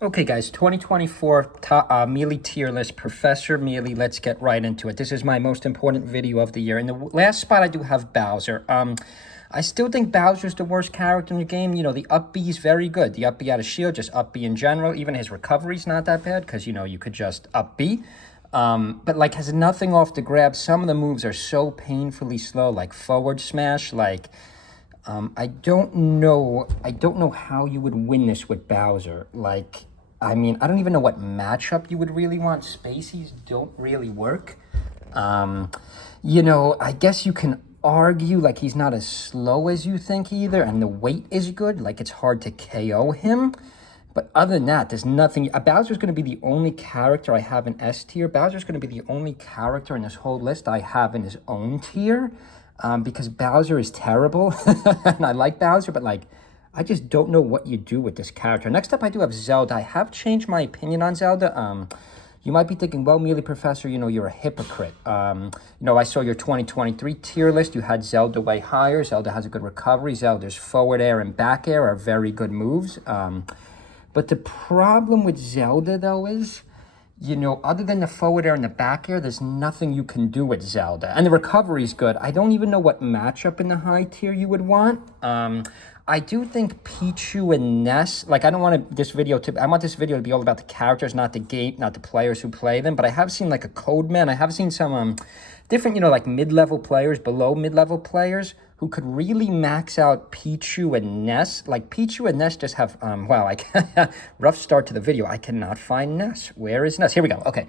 Okay, guys, 2024 Mealy tier list, Professor Mealy. Let's get right into it. This is my most important video of the year. In the last spot, I do have Bowser. I still think Bowser's the worst character in the game. You know, the up B is very good. The up B out of shield, just up B in general. Even his recovery's not that bad because, you know, you could just up B. But, like, has nothing off the grab. Some of the moves are so painfully slow, like forward smash, like... I don't know how you would win this with Bowser. Like, I mean, I don't even know what matchup you would really want. Spaceys don't really work. You know, I guess you can argue, like, he's not as slow as you think either, and the weight is good. Like, it's hard to KO him. But other than that, there's nothing. Bowser's going to be the only character I have in S tier. Bowser's going to be the only character in this whole list I have in his own tier. Because Bowser is terrible, and I like Bowser, but, like, I just don't know what you do with this character. Next up, I do have Zelda. I have changed my opinion on Zelda. You might be thinking, well, Mealy Professor, you know, you're a hypocrite. You know, I saw your 2023 tier list. You had Zelda way higher. Zelda has a good recovery. Zelda's forward air and back air are very good moves. But the problem with Zelda, though, is... you know, other than the forward air and the back air, there's nothing you can do with Zelda. And the recovery's good. I don't even know what matchup in the high tier you would want. I do think Pichu and Ness, like, I want this video to be all about the characters, not the game, not the players who play them. But I have seen, like, a Codeman. I have seen some different, you know, like, mid-level players, below mid-level players who could really max out Pichu and Ness. Like, Pichu and Ness just have, wow, rough start to the video. I cannot find Ness. Where is Ness? Here we go. Okay.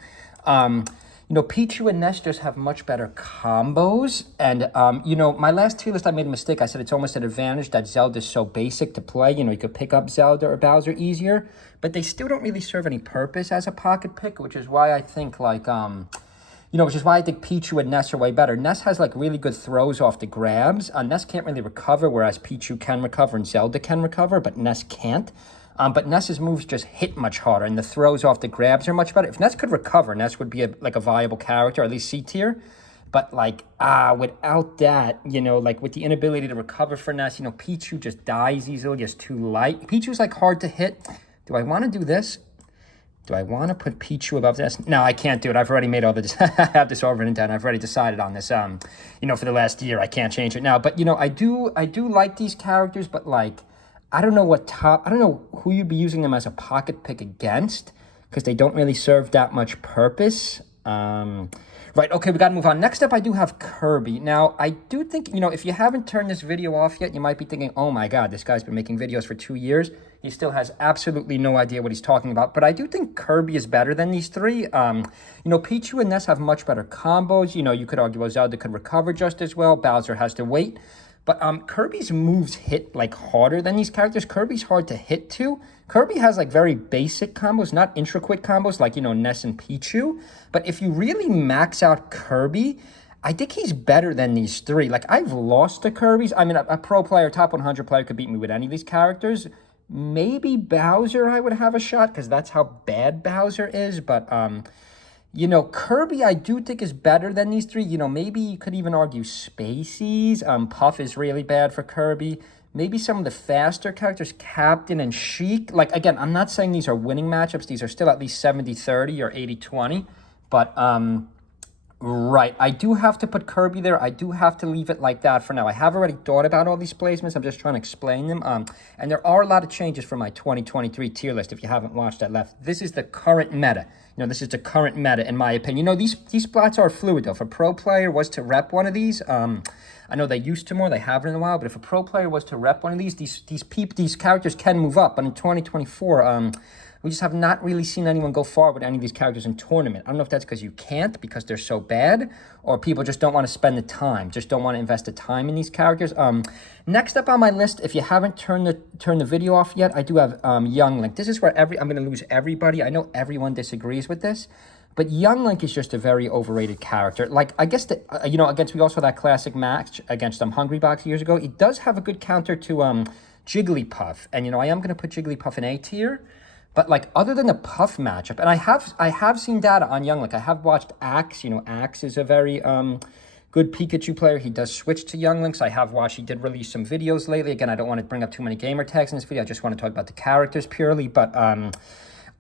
You know, Pichu and Ness just have much better combos. And, you know, my last tier list, I made a mistake. I said it's almost an advantage that Zelda's so basic to play. You know, you could pick up Zelda or Bowser easier. But they still don't really serve any purpose as a pocket pick, which is why I think, like, you know, which is why I think Pichu and Ness are way better. Ness has, like, really good throws off the grabs. Ness can't really recover, whereas Pichu can recover and Zelda can recover, but Ness can't. But Ness's moves just hit much harder, and the throws off the grabs are much better. If Ness could recover, Ness would be, like, a viable character, or at least C tier. But, like, without that, you know, like, with the inability to recover for Ness, you know, Pichu just dies easily, just too light. Pichu's, like, hard to hit. Do I want to do this? Do I want to put Pichu above this? No, I can't do it. I've already made all the... I have this over and done. I've already decided on this, you know, for the last year. I can't change it now. But, you know, I do like these characters, but, like, I don't know who you'd be using them as a pocket pick against, because they don't really serve that much purpose. Right, okay, we got to move on. Next up, I do have Kirby. Now, I do think, you know, if you haven't turned this video off yet, you might be thinking, oh my God, this guy's been making videos for 2 years. He still has absolutely no idea what he's talking about. But I do think Kirby is better than these three. You know, Pichu and Ness have much better combos. You know, you could argue Zelda could recover just as well. Bowser has to wait. But Kirby's moves hit, like, harder than these characters. Kirby's hard to hit too. Kirby has, like, very basic combos, not intricate combos like, you know, Ness and Pichu. But if you really max out Kirby, I think he's better than these three. Like, I've lost to Kirby's. I mean, a pro player, top 100 player could beat me with any of these characters. Maybe Bowser I would have a shot because that's how bad Bowser is. But, you know, Kirby I do think is better than these three. You know, maybe you could even argue Spaceys. Puff is really bad for Kirby. Maybe some of the faster characters, Captain and Sheik. Like, again, I'm not saying these are winning matchups. These are still at least 70-30 or 80-20. But, right, I do have to put Kirby there. I do have to leave it like that for now. I have already thought about all these placements. I'm just trying to explain them. And there are a lot of changes for my 2023 tier list. If you haven't watched that left, this is the current meta. You know, this is the current meta, in my opinion. You know, these spots are fluid, though. If a pro player was to rep one of these, I know they used to more, they haven't in a while, but if a pro player was to rep one of these characters can move up. But in 2024, we just have not really seen anyone go far with any of these characters in tournament. I don't know if that's because you can't, because they're so bad, or people just don't want to spend the time, just don't want to invest the time in these characters. Next up on my list, if you haven't turned the video off yet, I do have Young Link. This is where I'm going to lose everybody. I know everyone disagrees with this, but Young Link is just a very overrated character. Like, I guess that, you know, we also had that classic match against Hungry Box years ago. He does have a good counter to Jigglypuff, and, you know, I am going to put Jigglypuff in A tier. But, like, other than the Puff matchup, and I have seen data on Young Link. I have watched Axe. You know, Axe is a very good Pikachu player. He does switch to Young Link. So I have watched. He did release some videos lately. Again, I don't want to bring up too many gamer tags in this video. I just want to talk about the characters purely. But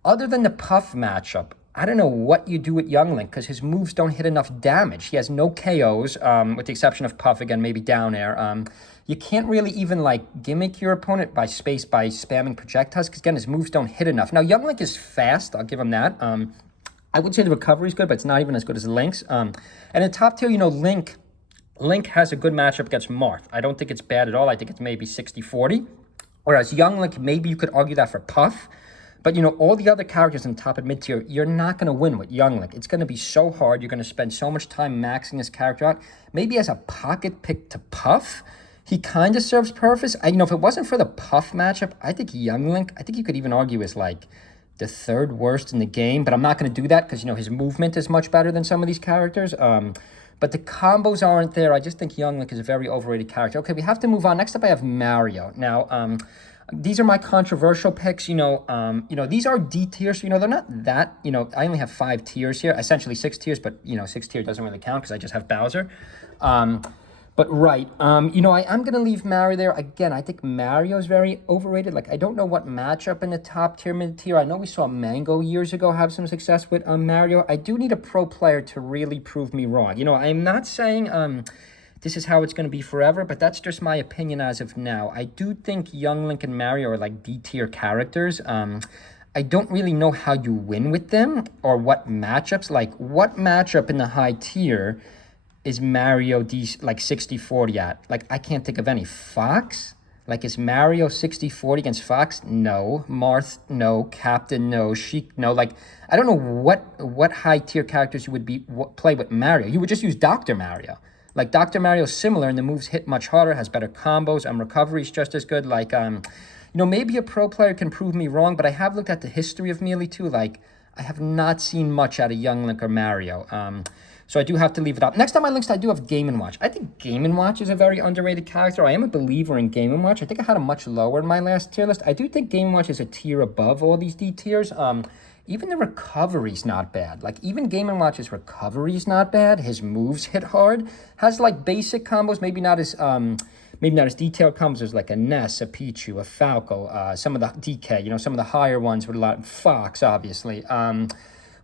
Other than the Puff matchup, I don't know what you do with Young Link because his moves don't hit enough damage. He has no KOs, with the exception of Puff, again, maybe down air. You can't really even, like, gimmick your opponent by spamming projectiles because, again, his moves don't hit enough. Now, Young Link is fast. I'll give him that. I would say the recovery is good, but it's not even as good as Link's. And in top tier, Link has a good matchup against Marth. I don't think it's bad at all. I think it's maybe 60-40. Whereas Young Link, maybe you could argue that for Puff. But, all the other characters in top and mid tier, you're not going to win with Young Link. It's going to be so hard. You're going to spend so much time maxing this character out. Maybe as a pocket pick to Puff, he kind of serves purpose. If it wasn't for the Puff matchup, I think Young Link, I think you could even argue is like the third worst in the game. But I'm not going to do that because, his movement is much better than some of these characters. But the combos aren't there. I just think Young Link is a very overrated character. Okay, we have to move on. Next up, I have Mario. Now, these are my controversial picks. These are D tiers. They're not that, I only have 5 tiers here, essentially 6 tiers, but, 6 tier doesn't really count because I just have Bowser. But right, I am going to leave Mario there. Again, I think Mario is very overrated. Like, I don't know what matchup in the top tier, mid tier. I know we saw Mango years ago have some success with Mario. I do need a pro player to really prove me wrong. I'm not saying this is how it's going to be forever, but that's just my opinion as of now. I do think Young Link and Mario are like D tier characters. I don't really know how you win with them or what matchups. Like, what matchup in the high tier is Mario D like 60-40 at? Like, I can't think of any. Fox? Like, is Mario 60-40 against Fox? No. Marth? No. Captain? No. Sheik? No. Like, I don't know what high tier characters you would play with Mario. You would just use Dr. Mario. Like, Dr. Mario's similar, and the moves hit much harder, has better combos, recovery's just as good. Like, maybe a pro player can prove me wrong, but I have looked at the history of Melee too. Like, I have not seen much out of Young Link or Mario. So I do have to leave it up. Next on my list, I do have Game & Watch. I think Game & Watch is a very underrated character. I am a believer in Game & Watch. I think I had him much lower in my last tier list. I do think Game & Watch is a tier above all these D tiers. Even the recovery's not bad. Like, even Game & Watch's recovery's not bad. His moves hit hard. Has, like, basic combos, maybe not as detailed combos as, like, a Ness, a Pichu, a Falco, some of the DK, some of the higher ones with a lot, Fox, obviously.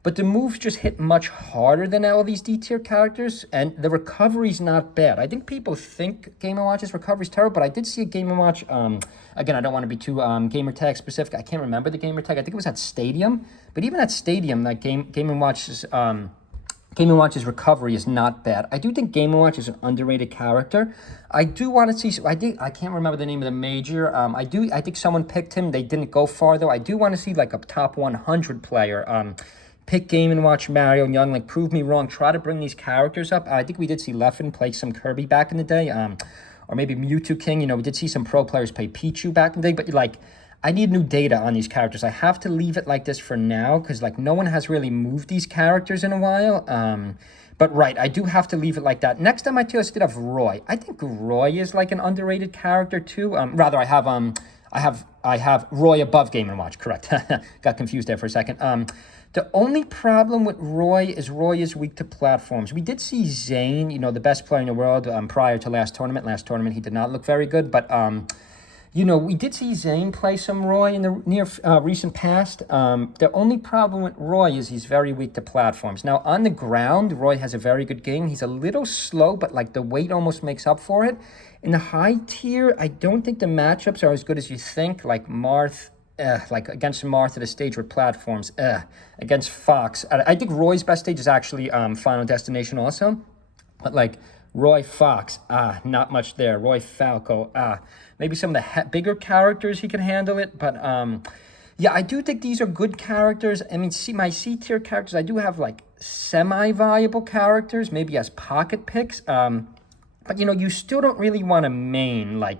But the moves just hit much harder than all these D-tier characters, and the recovery's not bad. I think people think Game & Watch's recovery's terrible, but I did see a Game & Watch, again, I don't want to be too gamer tag specific. I can't remember the gamer tag. I think it was at Stadium. But even at Stadium, like Game & Watch's recovery is not bad. I do think Game & Watch is an underrated character. I do want to see, I can't remember the name of the major. I think someone picked him. They didn't go far, though. I do want to see, like, a top 100 player, pick Game & Watch Mario and Young Link, prove me wrong, try to bring these characters up. I think we did see Leffen play some Kirby back in the day, or maybe Mewtwo King. We did see some pro players play Pichu back in the day, but, like, I need new data on these characters. I have to leave it like this for now, because, like, no one has really moved these characters in a while. But, right, I do have to leave it like that. Next on my tier list, I did have Roy. I think Roy is, like, an underrated character, too. Rather, I have Roy above Game & Watch, correct. Got confused there for a second. The only problem with Roy is weak to platforms. We did see Zane, the best player in the world, prior to last tournament. Last tournament, he did not look very good, but, we did see Zane play some Roy in the recent past. The only problem with Roy is he's very weak to platforms. Now, on the ground, Roy has a very good game. He's a little slow, but, like, the weight almost makes up for it. In the high tier, I don't think the matchups are as good as you think, like Marth. Like against Marth at a stage with platforms, against Fox. I think Roy's best stage is actually Final Destination also. But, like, Roy Fox, not much there. Roy Falco, maybe some of the bigger characters he can handle it. But, yeah, I do think these are good characters. I mean, my C-tier characters, I do have, like, semi-viable characters, maybe as pocket picks. But, you still don't really want to main, Roy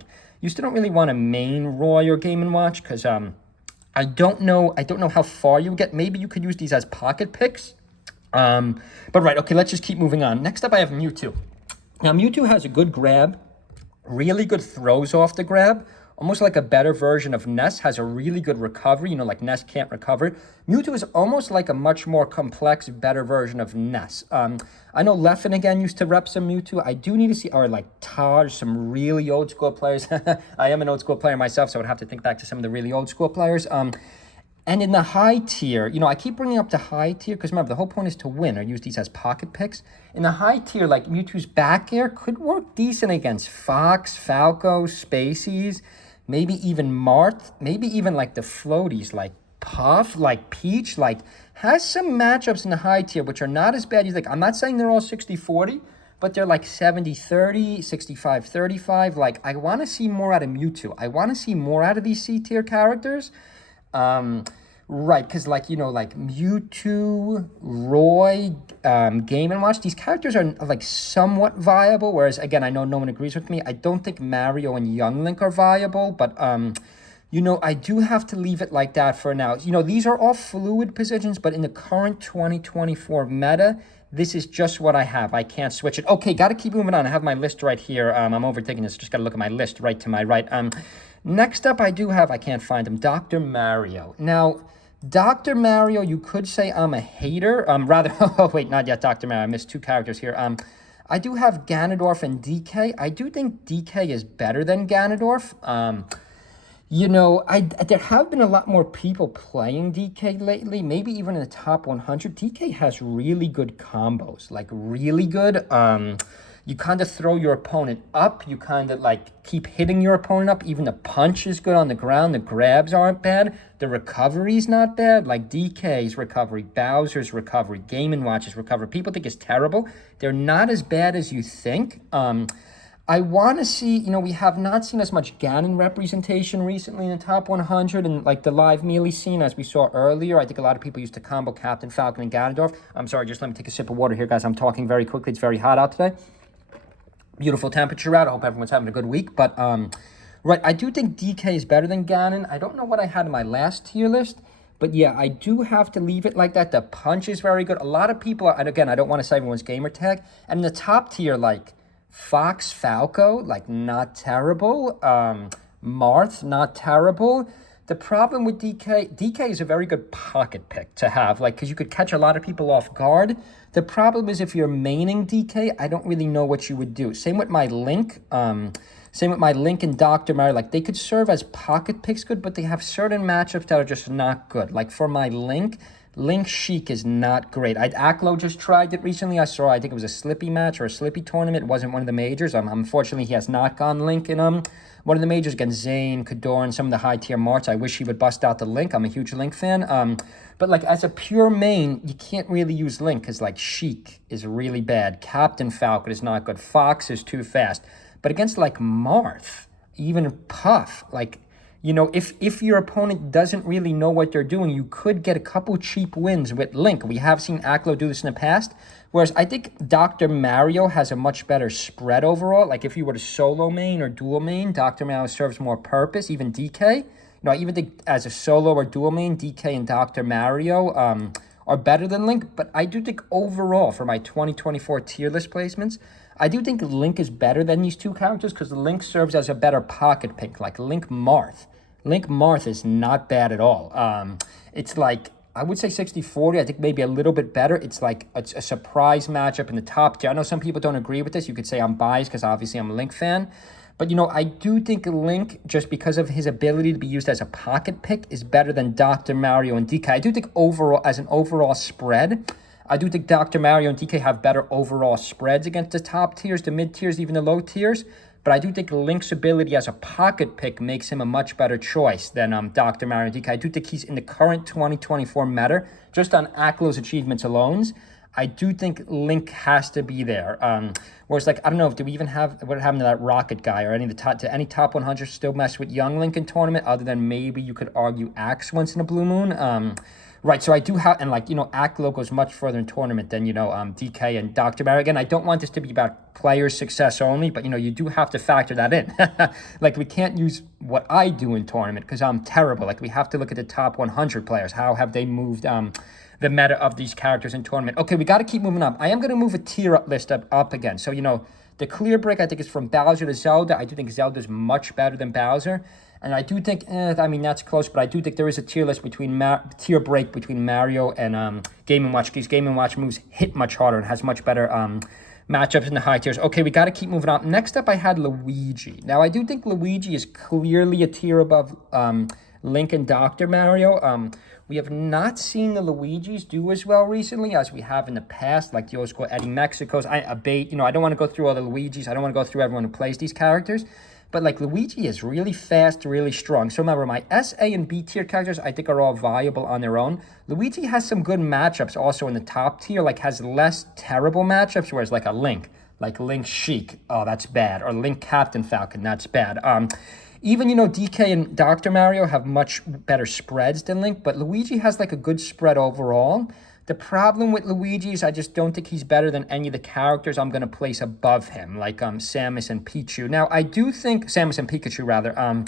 or Game & Watch, because, I don't know how far you get. Maybe you could use these as pocket picks. But right, okay, let's just keep moving on. Next up, I have Mewtwo. Now, Mewtwo has a good grab, really good throws off the grab, almost like a better version of Ness, has a really good recovery. Like Ness can't recover. Mewtwo is almost like a much more complex, better version of Ness. I know Leffen, again, used to rep some Mewtwo. I do need to see, or like Taj, some really old school players. I am an old school player myself, so I would have to think back to some of the really old school players. And in the high tier, you know, I keep bringing up the high tier because remember, the whole point is to win or use these as pocket picks. In the high tier, like Mewtwo's back air could work decent against Fox, Falco, Spaceys, maybe even Marth, maybe even like the floaties like Puff, like Peach, like has some matchups in the high tier which are not as bad as you think. I'm not saying they're all 60-40, but they're like 70-30, 65-35. Like, I want to see more out of Mewtwo. I want to see more out of these C tier characters. Right, because like, you know, like Mewtwo, Roy, Game & Watch, these characters are like somewhat viable, whereas again, I know no one agrees with me. I don't think Mario and Young Link are viable, but you know, I do have to leave it like that for now. You know, these are all fluid positions, but in the current 2024 meta, this is just what I have. I can't switch it. Okay, got to keep moving on. I have my list right here. I'm overtaking this. Just got to look at my list right to my right. Next up, I do have, I can't find him, Dr. Mario. Now, Dr. Mario, you could say I'm a hater. Rather, oh, wait, not yet, Dr. Mario. I missed two characters here. I do have Ganondorf and DK. I do think DK is better than Ganondorf. You know, there have been a lot more people playing DK lately, maybe even in the top 100. DK has really good combos, like really good. You kind of throw your opponent up. You kind of like keep hitting your opponent up. Even the punch is good on the ground. The grabs aren't bad. The recovery's not bad. Like DK's recovery, Bowser's recovery, Game & Watch's recovery. People think it's terrible. They're not as bad as you think. I want to see, you know, we have not seen as much Ganon representation recently in the top 100 and like the live melee scene as we saw earlier. I think a lot of people used to combo Captain Falcon and Ganondorf. I'm sorry, just let me take a sip of water here, guys. I'm talking very quickly. It's very hot out today. Beautiful temperature out. I hope everyone's having a good week. But, right, I do think DK is better than Ganon. I don't know what I had in my last tier list. But yeah, I do have to leave it like that. The punch is very good. A lot of people, and again, I don't want to say everyone's gamer tag. And in the top tier, like, Fox, Falco, like not terrible. Marth, not terrible. The problem with DK is a very good pocket pick to have, like, because you could catch a lot of people off guard. The problem is if you're maining DK, I don't really know what you would do. Same with my Link. Same with my Link and Dr. Mario. Like, they could serve as pocket picks good, but they have certain matchups that are just not good. Like, for my Link Sheik is not great. Aklo just tried it recently. I think it was a Slippy match or a Slippy tournament. It wasn't one of the majors. Unfortunately, he has not gone Link in one of the majors against Zane, Kador, and some of the high-tier marts. I wish he would bust out the Link. I'm a huge Link fan. But, like, as a pure main, you can't really use Link because, like, Sheik is really bad. Captain Falcon is not good. Fox is too fast. But against, like, Marth, even Puff, like, you know, if your opponent doesn't really know what they're doing, you could get a couple cheap wins with Link. We have seen Aklo do this in the past. Whereas I think Dr. Mario has a much better spread overall. Like if you were to solo main or dual main, Dr. Mario serves more purpose. Even DK. You know, I even think as a solo or dual main, DK and Dr. Mario are better than Link. But I do think overall, for my 2024 tier list placements, I do think Link is better than these two characters because Link serves as a better pocket pick. Like Link Marth. Link Marth is not bad at all. It's like, I would say 60-40. I think maybe a little bit better. It's like a surprise matchup in the top tier. I know some people don't agree with this. You could say I'm biased because obviously I'm a Link fan. But, you know, I do think Link, just because of his ability to be used as a pocket pick, is better than Dr. Mario and DK. I do think overall, as an overall spread, I do think Dr. Mario and DK have better overall spreads against the top tiers, the mid tiers, even the low tiers. But I do think Link's ability as a pocket pick makes him a much better choice than Dr. Mario and DK. I do think he's in the current 2024 meta, just on Aklo's achievements alone. I do think Link has to be there. Whereas, like, I don't know, do we even have, what happened to that Rocket guy or any of the top, do any top 100 still mess with Young Link in tournament other than maybe you could argue Axe once in a blue moon? Right, so I do have, and like, you know, Aklo goes much further in tournament than, you know, DK and Dr. Mario. Again, I don't want this to be about player success only, but, you know, you do have to factor that in. Like, we can't use what I do in tournament because I'm terrible. Like, we have to look at the top 100 players. How have they moved the meta of these characters in tournament? Okay, we got to keep moving up. I am going to move a tier up list up again. So, you know, the clear break, I think, is from Bowser to Zelda. I do think Zelda's much better than Bowser. And I do think, I mean, that's close, but I do think there is a tier list between tier break between Mario and Game & Watch, because Game & Watch moves hit much harder and has much better matchups in the high tiers. Okay, we got to keep moving on. Next up, I had Luigi. Now, I do think Luigi is clearly a tier above Link and Dr. Mario. We have not seen the Luigis do as well recently as we have in the past, like the old school Eddie Mexicos. I don't want to go through all the Luigis. I don't want to go through everyone who plays these characters. But like Luigi is really fast, really strong. So remember, my S, A, and B tier characters I think are all viable on their own. Luigi has some good matchups also in the top tier, like has less terrible matchups, whereas like a Link, like Link Sheik, oh, that's bad. Or Link Captain Falcon, that's bad. Even, DK and Dr. Mario have much better spreads than Link, but Luigi has like a good spread overall. The problem with Luigi is I just don't think he's better than any of the characters I'm going to place above him, like Samus and Pichu. Now, I do think, Samus and Pikachu, rather,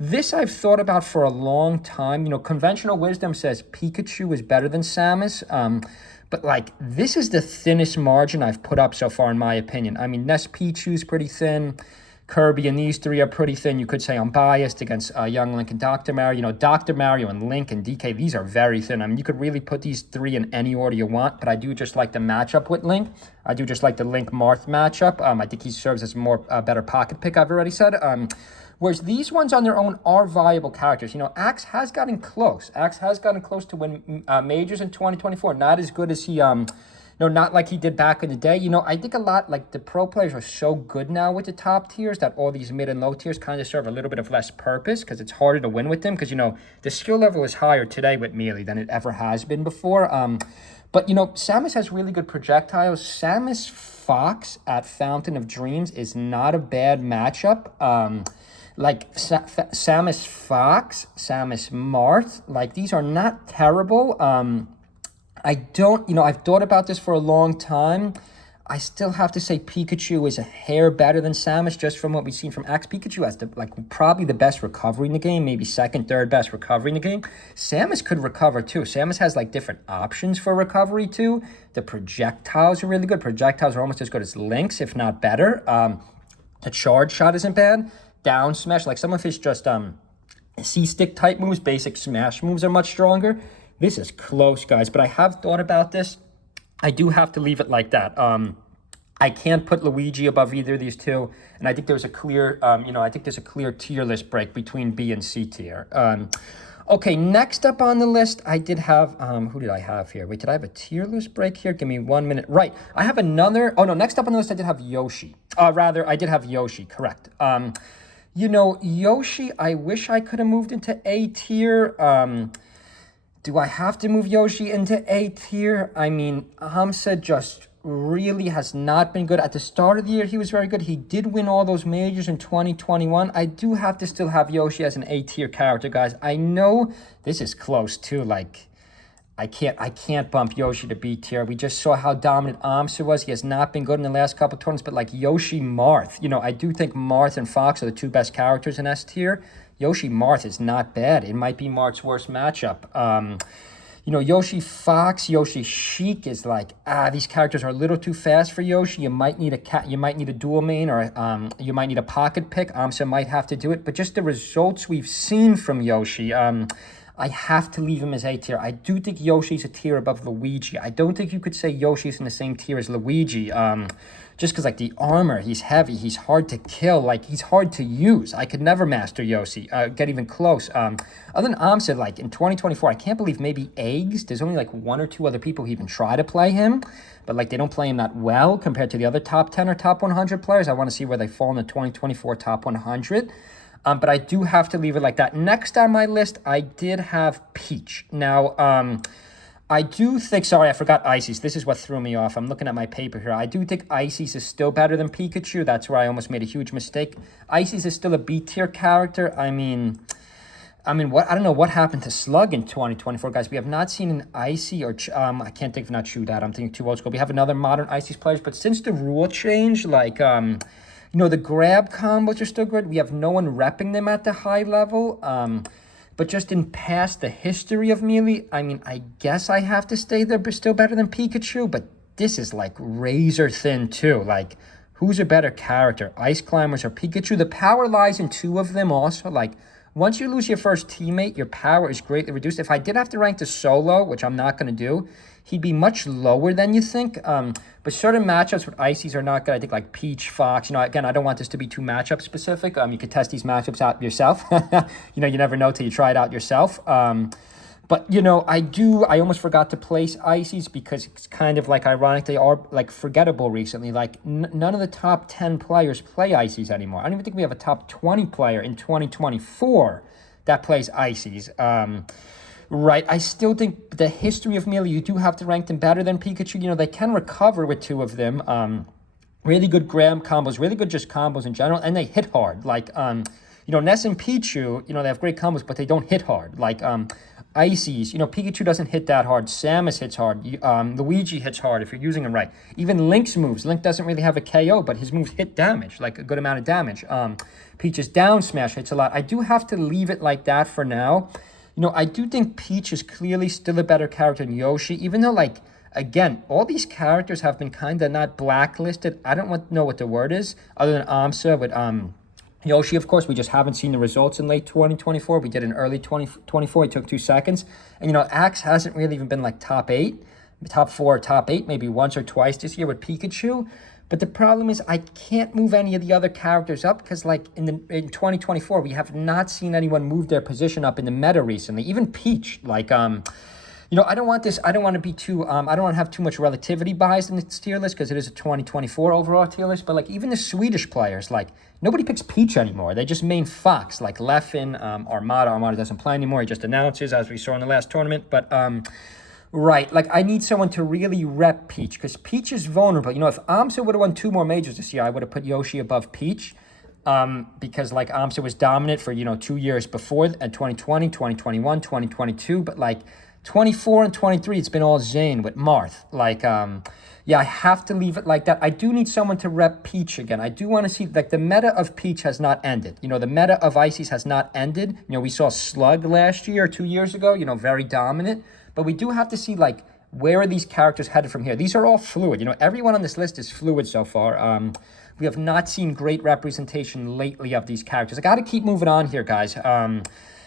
this I've thought about for a long time. Conventional wisdom says Pikachu is better than Samus, but like this is the thinnest margin I've put up so far, in my opinion. I mean, Ness Pichu's pretty thin. Kirby and these three are pretty thin. You could say I'm biased against Young Link and Dr. Mario. Dr. Mario and Link and DK, these are very thin. I mean, you could really put these three in any order you want, but I do just like the matchup with Link. I do just like the Link-Marth matchup. I think he serves as a better pocket pick, I've already said. Whereas these ones on their own are viable characters. Axe has gotten close. Axe has gotten close to win majors in 2024. Not as good as he... not like he did back in the day. I think a lot, like, the pro players are so good now with the top tiers that all these mid and low tiers kind of serve a little bit of less purpose because it's harder to win with them because, the skill level is higher today with Melee than it ever has been before. But, Samus has really good projectiles. Samus Fox at Fountain of Dreams is not a bad matchup. Samus Fox, Samus Marth, like, these are not terrible. I've thought about this for a long time. I still have to say Pikachu is a hair better than Samus just from what we've seen from Axe. Pikachu has probably the best recovery in the game, maybe second, third best recovery in the game. Samus could recover too. Samus has different options for recovery too. The projectiles are really good. Projectiles are almost as good as Link's, if not better. The charge shot isn't bad. Down smash, some of his just C-stick type moves, basic smash moves are much stronger. This is close, guys, but I have thought about this. I do have to leave it like that. I can't put Luigi above either of these two, and I think there's a clear, tier list break between B and C tier. Okay, next up on the list, I did have, who did I have here? Wait, did I have a tier list break here? Give me 1 minute. Right, I have another, next up on the list, I did have Yoshi. I did have Yoshi, correct. Yoshi, I wish I could have moved into A tier. Do I have to move Yoshi into A tier? I mean, Hamza just really has not been good. At the start of the year, he was very good. He did win all those majors in 2021. I do have to still have Yoshi as an A tier character, guys. I know this is close too. I can't bump Yoshi to B tier. We just saw how dominant Amsa was. He has not been good in the last couple of tournaments, but Yoshi Marth, I do think Marth and Fox are the two best characters in S tier. Yoshi Marth is not bad. It might be Marth's worst matchup. Yoshi Fox, Yoshi Sheik is these characters are a little too fast for Yoshi. You might need a dual main, or you might need a pocket pick. Amsa might have to do it, but just the results we've seen from Yoshi, I have to leave him as A tier. I do think Yoshi's a tier above Luigi. I don't think you could say Yoshi's in the same tier as Luigi. Just because the armor, he's heavy, he's hard to kill, he's hard to use. I could never master Yoshi, get even close. Other than Amsa, in 2024, I can't believe maybe Eggs, there's only one or two other people who even try to play him, but they don't play him that well compared to the other top 10 or top 100 players. I want to see where they fall in the 2024 top 100. But I do have to leave it like that. Next on my list, I did have Peach. Now, I do think, sorry, I forgot Ices. This is what threw me off. I'm looking at my paper here. I do think Ices is still better than Pikachu. That's where I almost made a huge mistake. Ices is still a B tier character. I mean, what? I don't know what happened to Slug in 2024, guys. We have not seen an Icy or I can't think of not Chew that. I'm thinking too old school. We have another modern Ices players, but since the rule change, the grab combos are still good. We have no one repping them at the high level. But just in past the history of Melee, I guess I have to stay there, but still better than Pikachu. But this is razor thin too. Who's a better character, Ice Climbers or Pikachu? The power lies in two of them also. Once you lose your first teammate, your power is greatly reduced. If I did have to rank the solo, which I'm not going to do, he'd be much lower than you think. But certain matchups with Ices are not good. I think Peach, Fox, again, I don't want this to be too matchup specific. You could test these matchups out yourself. You never know till you try it out yourself. But But, you know, I almost forgot to place Ices because it's kind of like ironic. They are like forgettable recently. Like none of the top 10 players play Ices anymore. I don't even think we have a top 20 player in 2024 that plays Ices. Right, I still think the history of Melee, you do have to rank them better than Pikachu. You know, they can recover with two of them. Really good grab combos, really good just combos in general, and they hit hard. Like, you know, Ness and Pichu, you know, they have great combos, but they don't hit hard. Like, Ices, you know, Pikachu doesn't hit that hard. Samus hits hard. Luigi hits hard if you're using him right. Even Link's moves. Link doesn't really have a KO, but his moves hit damage, like a good amount of damage. Peach's down smash hits a lot. I do have to leave it like that for now. You know, I do think Peach is clearly still a better character than Yoshi, even though, like, again, all these characters have been kind of not blacklisted. I don't know what the word is, other than AMSA with Yoshi, of course. We just haven't seen the results in late 2024. We did in early 2024. It took 2 seconds. And, you know, Axe hasn't really even been, like, top 8, top 4, top 8, maybe once or twice this year with Pikachu. But the problem is I can't move any of the other characters up because, like, in 2024, we have not seen anyone move their position up in the meta recently. Even Peach, like, you know, I don't want to be too, I don't want to have too much relativity bias in this tier list because it is a 2024 overall tier list. But, like, even the Swedish players, like, nobody picks Peach anymore. They just main Fox, like Leffen, Armada. Armada doesn't play anymore. He just announces, as we saw in the last tournament. But, right, like, I need someone to really rep Peach, because Peach is vulnerable. You know, if AMSA would have won 2 more majors this year, I would have put Yoshi above Peach, because, like, AMSA was dominant for, you know, 2 years before, at 2020, 2021, 2022, but, like, 24 and 23, it's been all Zayn with Marth. Like, yeah, I have to leave it like that. I do need someone to rep Peach again. I do want to see, like, the meta of Peach has not ended. You know, the meta of Ices has not ended. You know, we saw Slug last year, 2 years ago, you know, very dominant. But we do have to see, like, where are these characters headed from here? These are all fluid. You know, everyone on this list is fluid so far. We have not seen great representation lately of these characters. I got to keep moving on here, guys.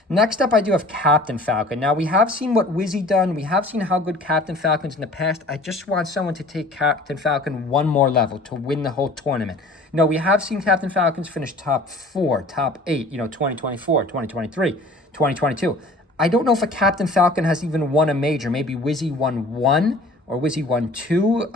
Next up, I do have Captain Falcon. Now, we have seen what Wizzy done. We have seen how good Captain Falcon's in the past. I just want someone to take Captain Falcon one more level to win the whole tournament. You know, we have seen Captain Falcons finish top 4, top 8, you know, 2024, 2023, 2022. I don't know if a Captain Falcon has even won a major. Maybe Wizzy won 1 or Wizzy won 2.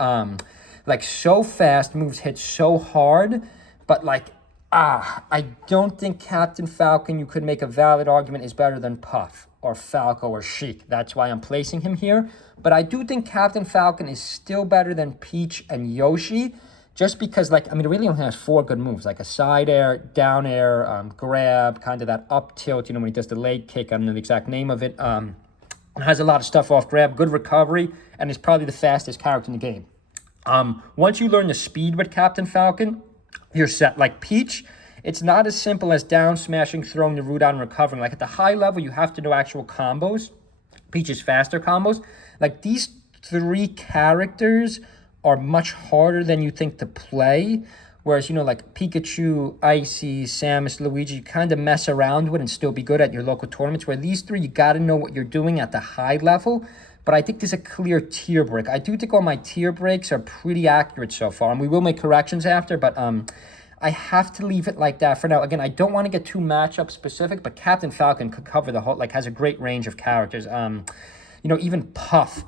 Like, so fast, moves hit so hard. But, like, I don't think Captain Falcon, you could make a valid argument, is better than Puff or Falco or Sheik. That's why I'm placing him here. But I do think Captain Falcon is still better than Peach and Yoshi. Just because, like, I mean, it really only has 4 good moves, like a side air, down air, grab, kind of that up tilt, you know, when he does the leg kick. I don't know the exact name of it. It has a lot of stuff off grab, good recovery, and is probably the fastest character in the game. Once you learn the speed with Captain Falcon, you're set. Like Peach, it's not as simple as down smashing, throwing the root out, and recovering. Like, at the high level, you have to know actual combos. Peach's faster combos. Like, these 3 characters are much harder than you think to play. Whereas, you know, like Pikachu, Icy, Samus, Luigi, you kind of mess around with and still be good at your local tournaments. Where these 3, you got to know what you're doing at the high level. But I think there's a clear tier break. I do think all my tier breaks are pretty accurate so far. And we will make corrections after, but I have to leave it like that for now. Again, I don't want to get too matchup specific, but Captain Falcon could cover the whole, like, has a great range of characters. You know, even Puff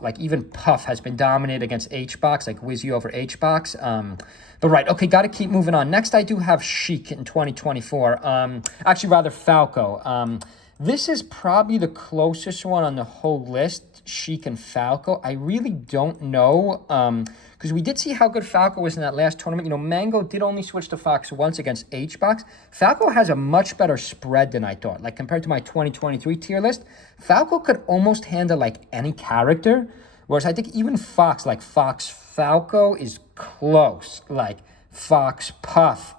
has been dominated against H-Box, like Wizzy over H-Box. But right, okay, got to keep moving on. Next, I do have Sheik in 2024. Actually, rather Falco. This is probably the closest one on the whole list, Sheik and Falco. I really don't know, because we did see how good Falco was in that last tournament. You know, Mango did only switch to Fox once against H-Box. Falco has a much better spread than I thought. Like, compared to my 2023 tier list, Falco could almost handle, like, any character. Whereas I think even Fox, like Fox Falco, is close. Like, Fox Puff,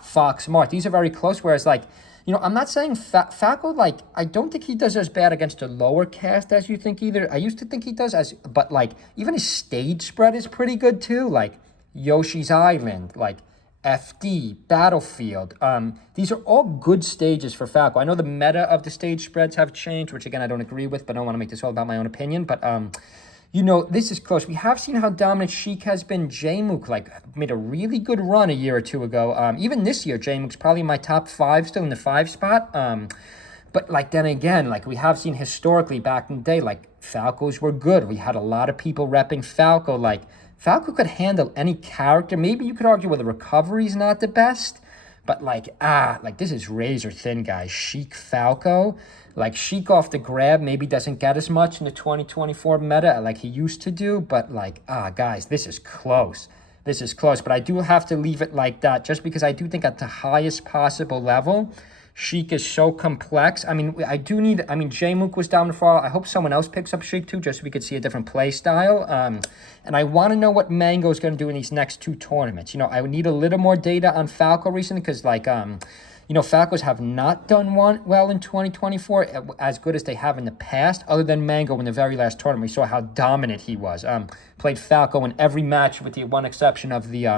Fox Marth. These are very close, whereas, like, you know, I'm not saying Falco, like, I don't think he does as bad against a lower cast as you think either. I used to think he does, but, like, even his stage spread is pretty good too. Like, Yoshi's Island, like, FD, Battlefield. These are all good stages for Falco. I know the meta of the stage spreads have changed, which, again, I don't agree with, but I don't want to make this all about my own opinion. But, you know, this is close. We have seen how dominant Sheik has been. J-Mook, like, made a really good run a year or 2 ago. Even this year, J-Mook's probably in my top 5, still in the 5 spot. But like then again, like we have seen historically back in the day, like Falcos were good. We had a lot of people repping Falco. Like Falco could handle any character. Maybe you could argue, well, the recovery's not the best. But like this is razor thin, guys. Sheik Falco. Like Sheik off the grab maybe doesn't get as much in the 2024 meta like he used to do. But like, guys, this is close. This is close. But I do have to leave it like that just because I do think at the highest possible level, Sheik is so complex. I mean, J-Mook was down for. I hope someone else picks up Sheik too, just so we could see a different play style. And I want to know what Mango is going to do in these next 2 tournaments. You know, I would need a little more data on Falco recently because, like, you know, Falcos have not done well in 2024 as good as they have in the past, other than Mango in the very last tournament. We saw how dominant he was. Played Falco in every match with the one exception of the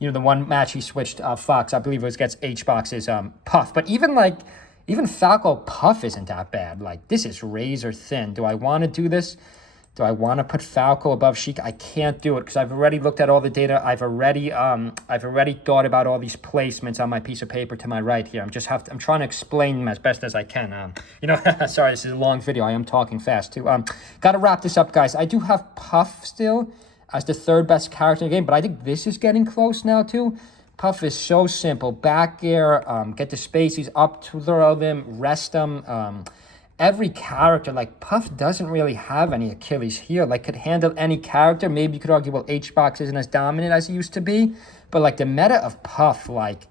you know, the one match he switched Fox, I believe it was against H-Box's Puff. But even Falco Puff isn't that bad. Like, this is razor thin. Do I want to do this? Do I want to put Falco above Sheik? I can't do it because I've already looked at all the data. I've already thought about all these placements on my piece of paper to my right here. I'm trying to explain them as best as I can. You know, sorry, this is a long video. I am talking fast too. Got to wrap this up, guys. I do have Puff still as the 3rd best character in the game, but I think this is getting close now too. Puff is so simple. Back air, get the spacies up, throw them, rest them. Every character, like Puff doesn't really have any Achilles heel, like could handle any character. Maybe you could argue, well, H-Box isn't as dominant as he used to be, but like the meta of Puff, like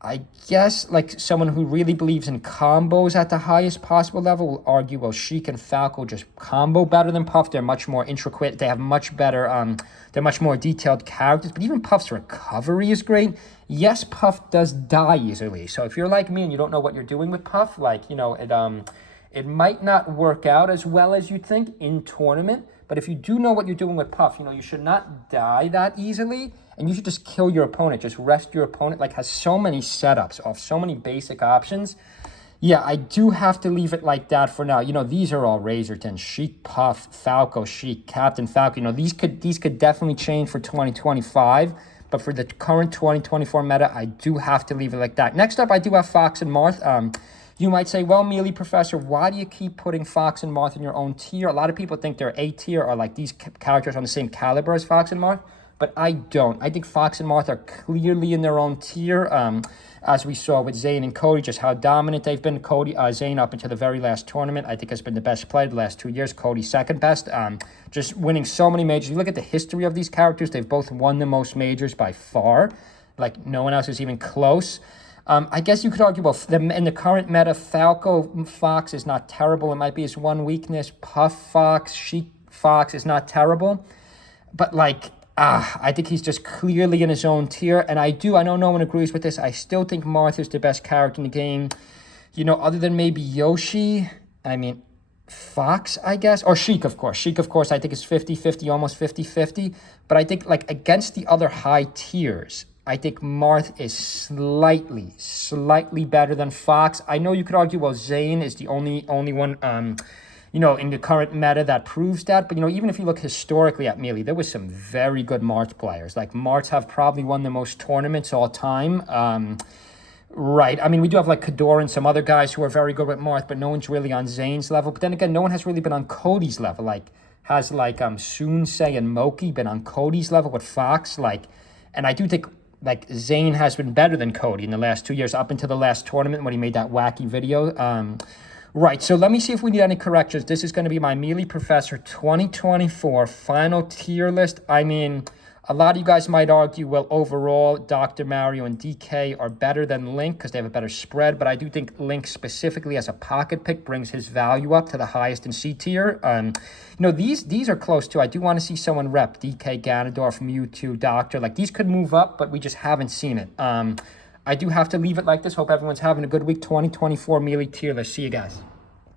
I guess like someone who really believes in combos at the highest possible level will argue, well, Sheik and Falco just combo better than Puff. They're much more intricate. They have much better, they're much more detailed characters. But even Puff's recovery is great. Yes, Puff does die easily. So if you're like me and you don't know what you're doing with Puff, like, you know, it might not work out as well as you think in tournament. But if you do know what you're doing with Puff, you know, you should not die that easily. And you should just kill your opponent. Just rest your opponent. Like, has so many setups off so many basic options. Yeah, I do have to leave it like that for now. You know, these are all razor thin. Sheik, Puff, Falco, Sheik, Captain Falco. You know, these could definitely change for 2025. But for the current 2024 meta, I do have to leave it like that. Next up, I do have Fox and Marth. You might say, well, Mealy Professor, why do you keep putting Fox and Marth in your own tier? A lot of people think they're A tier or like these characters on the same caliber as Fox and Marth, but I don't. I think Fox and Marth are clearly in their own tier, as we saw with Zayn and Cody, just how dominant they've been. Zayn up until the very last tournament, I think has been the best player the last 2 years. Cody second best, just winning so many majors. You look at the history of these characters, they've both won the most majors by far. Like, no one else is even close. I guess you could argue, well, in the current meta, Falco Fox is not terrible. It might be his one weakness. Puff Fox, Sheik Fox is not terrible. But, like, I think he's just clearly in his own tier. And I know no one agrees with this. I still think Marth is the best character in the game. You know, other than maybe Yoshi, I mean, Fox, I guess. Or Sheik, of course. Sheik, of course, I think is 50-50, almost 50-50. But I think, like, against the other high tiers, I think Marth is slightly better than Fox. I know you could argue, well, Zayn is the only one, you know, in the current meta that proves that. But, you know, even if you look historically at Melee, there was some very good Marth players. Like, Marths have probably won the most tournaments all time. Right. I mean, we do have, like, Kador and some other guys who are very good with Marth, but no one's really on Zayn's level. But then again, no one has really been on Cody's level. Like, has, like, Soonsei and Moki been on Cody's level with Fox? Like, and I do think, like, Zayn has been better than Cody in the last 2 years, up until the last tournament when he made that wacky video. Right, so let me see if we need any corrections. This is going to be my Mealy Professor 2024 final tier list. I mean, a lot of you guys might argue, well, overall, Dr. Mario and DK are better than Link because they have a better spread, but I do think Link specifically as a pocket pick brings his value up to the highest in C tier. You know, these are close too. I do want to see someone rep DK, Ganondorf, Mewtwo, Doctor. Like, these could move up, but we just haven't seen it. I do have to leave it like this. Hope everyone's having a good week. 2024 Mealy tier list. See you guys.